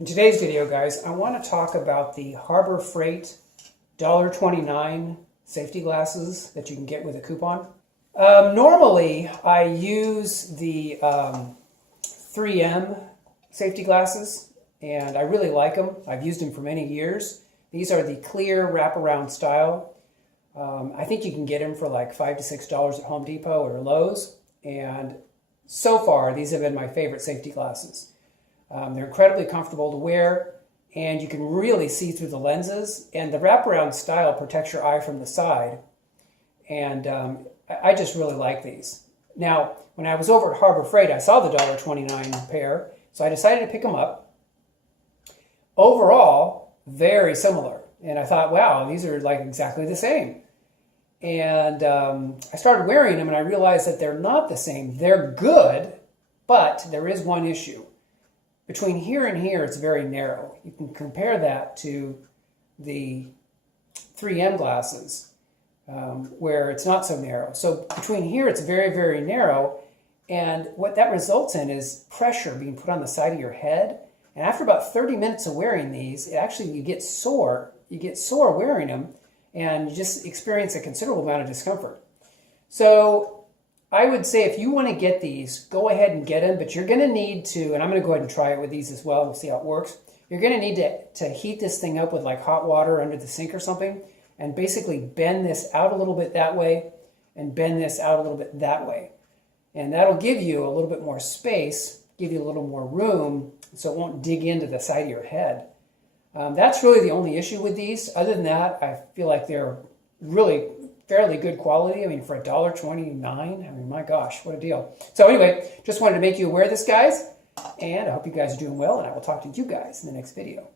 In today's video, guys, I want to talk about the Harbor Freight $1.29 safety glasses that you can get with a coupon. Normally, I use the 3M safety glasses, and I really like them. I've used them for many years. These are the clear wraparound style. I think you can get them for like $5 to $6 at Home Depot or Lowe's, and so far, these have been my favorite safety glasses. They're incredibly comfortable to wear, and you can really see through the lenses, and the wraparound style protects your eye from the side, and I just really like these. Now, when I was over at Harbor Freight, I saw the $1.29 pair, so I decided to pick them up. Overall, very similar, and I thought, wow, these are like exactly the same. And I started wearing them, and I realized that they're not the same. They're good, but there is one issue. Between here and here, it's very narrow. You can compare that to the 3M glasses, where it's not so narrow. So between here, it's very, very narrow, and what that results in is pressure being put on the side of your head. And after about 30 minutes of wearing these, you get sore. You get sore wearing them, and you just experience a considerable amount of discomfort. So I would say if you want to get these, go ahead and get them, but you're going to need to, and I'm going to go ahead and try it with these as well, we'll see how it works. You're going to need to heat this thing up with like hot water under the sink or something, and basically bend this out a little bit that way, and bend this out a little bit that way. And that'll give you a little bit more space, give you a little more room, so it won't dig into the side of your head. That's really the only issue with these. Other than that, I feel like they're really fairly good quality. I mean, for $1.29, I mean, my gosh, what a deal. So anyway, just wanted to make you aware of this, guys, and I hope you guys are doing well, and I will talk to you guys in the next video.